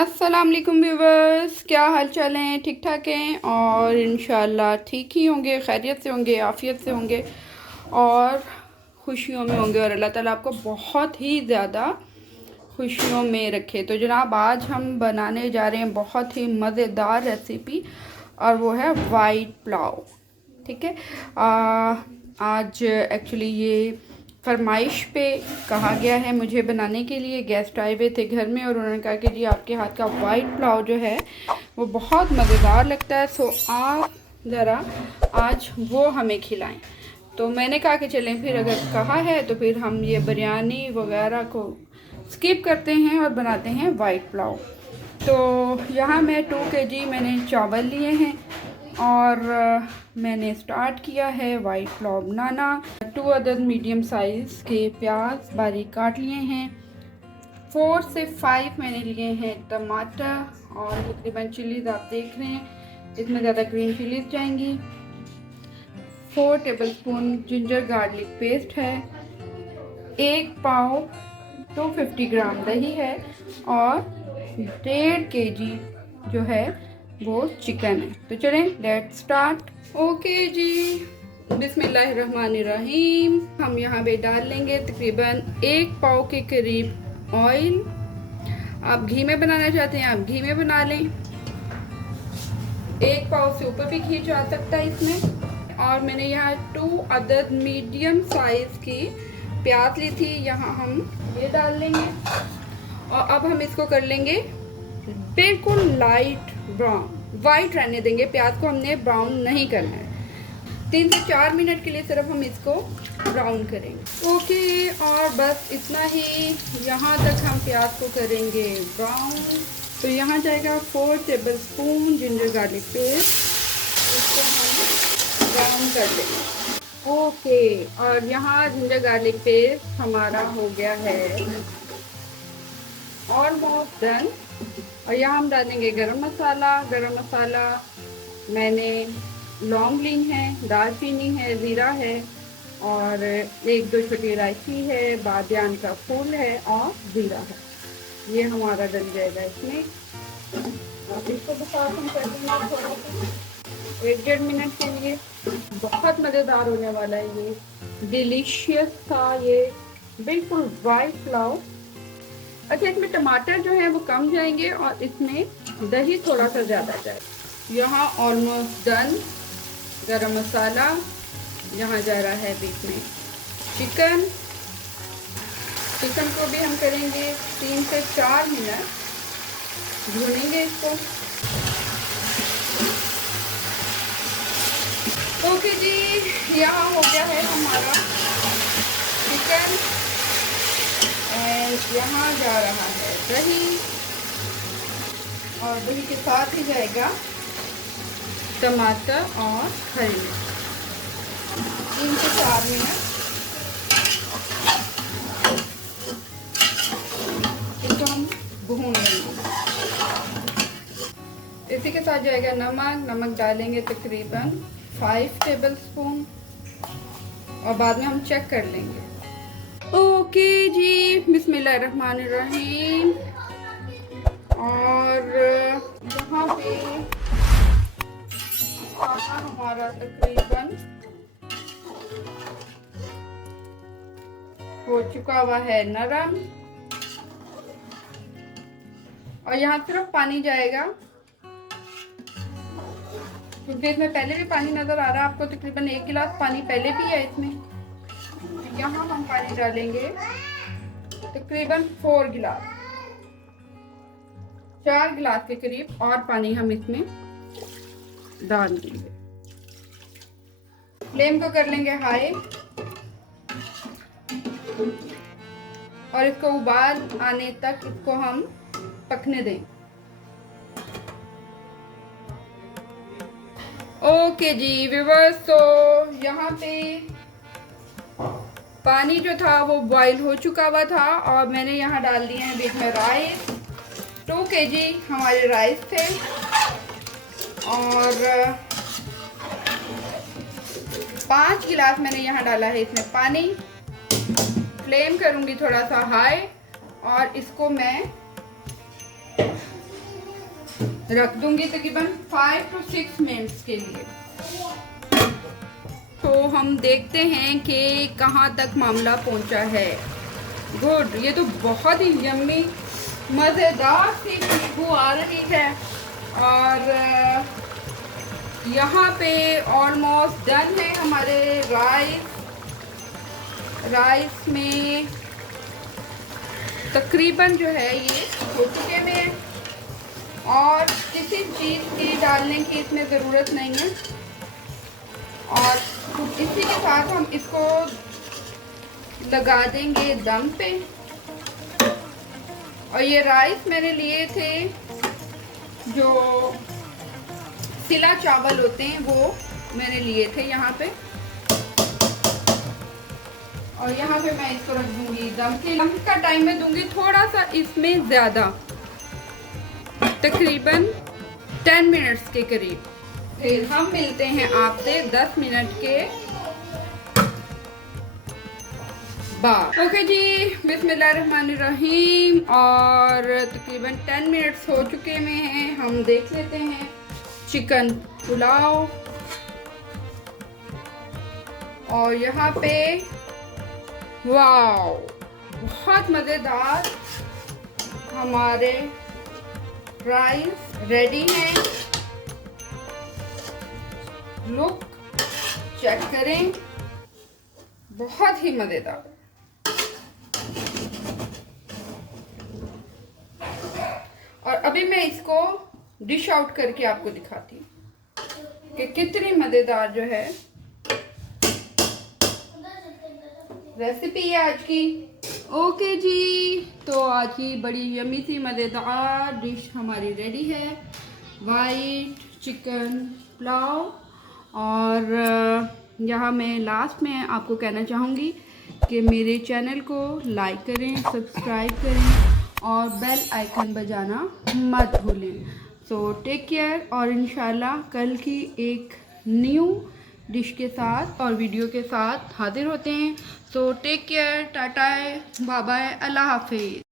अस्सलाम वालेकुम व्यूवर्स, क्या हाल चाल हैं? ठीक ठाक हैं और इंशाल्लाह ठीक ही होंगे, खैरियत से होंगे, आफ़ियत से होंगे और खुशियों में होंगे और अल्लाह ताला आपको बहुत ही ज़्यादा खुशियों में रखे। तो जनाब, आज हम बनाने जा रहे हैं बहुत ही मज़ेदार रेसिपी और वो है वाइट पुलाव। ठीक है, आज एक्चुअली ये फरमाइश पे कहा गया है मुझे बनाने के लिए। गेस्ट आए हुए थे घर में और उन्होंने कहा कि जी आपके हाथ का वाइट पुलाव जो है वो बहुत मज़ेदार लगता है, सो आप ज़रा आज वो हमें खिलाएं। तो मैंने कहा कि चलें, फिर अगर कहा है तो फिर हम ये बिरयानी वगैरह को स्किप करते हैं और बनाते हैं वाइट पुलाव। तो यहाँ मैं 2 kg मैंने चावल लिए हैं और मैंने स्टार्ट किया है वाइट पुलाव बनाना। 2 अदद मीडियम साइज़ के प्याज बारीक काट लिए हैं। 4 से 5 मैंने लिए हैं टमाटर और तकरीबन चिलीज़ आप देख रहे हैं, इसमें ज़्यादा ग्रीन चिलीज़ जाएंगी। 4 टेबलस्पून जिंजर गार्लिक पेस्ट है। 1 पाव 250 ग्राम दही है और 1.5 kg जो है वो चिकन है। तो चलें लेट्स स्टार्ट। ओके जी, बिस्मिल्लाहिर्रहमानिर्रहीम। हम यहाँ पे डाल लेंगे तकरीबन 1 पाव के करीब ऑयल। आप घी में बनाना चाहते हैं आप घी में बना लें, 1 पाव से ऊपर भी घी जा सकता है इसमें। और मैंने यहाँ 2 अदद मीडियम साइज की प्याज ली थी, यहाँ हम ये डाल लेंगे और अब हम इसको कर लेंगे बिल्कुल लाइट ब्राउन। वाइट रहने देंगे, प्याज को हमने ब्राउन नहीं करना है। 3 से 4 मिनट के लिए सिर्फ हम इसको ब्राउन करेंगे। ओके, और बस इतना ही, यहाँ तक हम प्याज को करेंगे ब्राउन। तो यहाँ जाएगा 4 टेबलस्पून जिंजर गार्लिक पेस्ट, इसको हम ब्राउन कर लेंगे। ओके, और यहाँ जिंजर गार्लिक पेस्ट हमारा हो गया है ऑलमोस्ट डन। और यहाँ हम डालेंगे गरम मसाला। गरम मसाला मैंने लौंग ली है, दालचीनी है, ज़ीरा है और 1-2 छोटी इलायची है, बादियान का फूल है और ज़ीरा है। ये हमारा डल जाएगा इसमें। अब इसको बसात हम कर देंगे थोड़ा सा 1-1.5 मिनट के लिए। बहुत मज़ेदार होने वाला है ये, डिलीशियस था ये बिल्कुल वाइट पुलाव। अच्छा, इसमें टमाटर जो है वो कम जाएंगे और इसमें दही थोड़ा सा ज़्यादा जाए। यहाँ ऑलमोस्ट डन। गरम मसाला यहाँ जा रहा है बीच में। चिकन को भी हम करेंगे 3 से 4 मिनट भूनेंगे इसको। ओके जी, यहाँ हो गया है हमारा चिकन एंड यहाँ जा रहा है दही और दही के साथ ही जाएगा टमाटर और हरी मिर्च। 3 से 4 मिनट इसको हम भून लेंगे। इसी के साथ जाएगा नमक डालेंगे तकरीबन 5 टेबलस्पून और बाद में हम चेक कर लेंगे। ओके जी, बिस्मिल्लाहिर्रहमानिर्रहीम। और यहाँ पे हमारा तकरीबन हो चुका हुआ है नरम और यहाँ सिर्फ पानी जाएगा क्योंकि इसमें पहले भी पानी नजर आ रहा है आपको। तकरीबन 1 गिलास पानी पहले भी है इसमें। यहाँ हम पानी डालेंगे तकरीबन 4 गिलास, 4 गिलास के करीब और पानी हम इसमें डाल देंगे। फ्लेम को कर लेंगे हाई और इसको उबाल आने तक इसको हम पकने देंगे। ओके जी व्यूअर्स, तो यहाँ पे पानी जो था वो बॉईल हो चुका हुआ था और मैंने यहाँ डाल दिए हैं बीच में राइस। 2 kg हमारे राइस थे और 5 गिलास मैंने यहाँ डाला है इसमें पानी। फ्लेम करूँगी थोड़ा सा हाई और इसको मैं रख दूंगी तकरीबन 5 to 6 मिनट्स के लिए। तो हम देखते हैं कि कहाँ तक मामला पहुँचा है। गुड, ये तो बहुत ही यम्मी मज़ेदार सी खुशबू आ रही है। और यहाँ पे ऑलमोस्ट डन है हमारे राइस में तकरीबन जो है ये हो चुके हैं। और किसी चीज़ की डालने की इसमें ज़रूरत नहीं है। और इसी के साथ हम इसको लगा देंगे दम पे। और ये राइस मैंने लिए थे जो सिला चावल होते हैं, वो मैंने लिए थे यहाँ पे। और यहाँ पे मैं इसको रख दूंगी दम के। दम का टाइम मैं दूंगी थोड़ा सा इसमें ज़्यादा, तकरीबन 10 मिनट्स के करीब। फिर हम मिलते हैं आपसे 10 मिनट के बाद। ओके जी, बिस्मिल्लाहिर्रहमानिर्रहीम। और तकरीबन 10 मिनट्स हो चुके हैं। हम देख लेते हैं चिकन पुलाव। और यहाँ पे वाओ, बहुत मज़ेदार हमारे राइस रेडी हैं। लुक चेक करें, बहुत ही मज़ेदार। और अभी मैं इसको डिश आउट करके आपको दिखाती हूँ कि कितनी मज़ेदार जो है रेसिपी है आज की। ओके जी, तो आज की बड़ी यम्मी सी मज़ेदार डिश हमारी रेडी है, वाइट चिकन पुलाव। और यहाँ मैं लास्ट में आपको कहना चाहूँगी कि मेरे चैनल को लाइक करें, सब्सक्राइब करें और बेल आइकन बजाना मत भूलें। सो टेक केयर, और इंशाल्लाह कल की एक न्यू डिश के साथ और वीडियो के साथ हाजिर होते हैं। So take care, tata, bye bye, अल्लाह हाफिज़।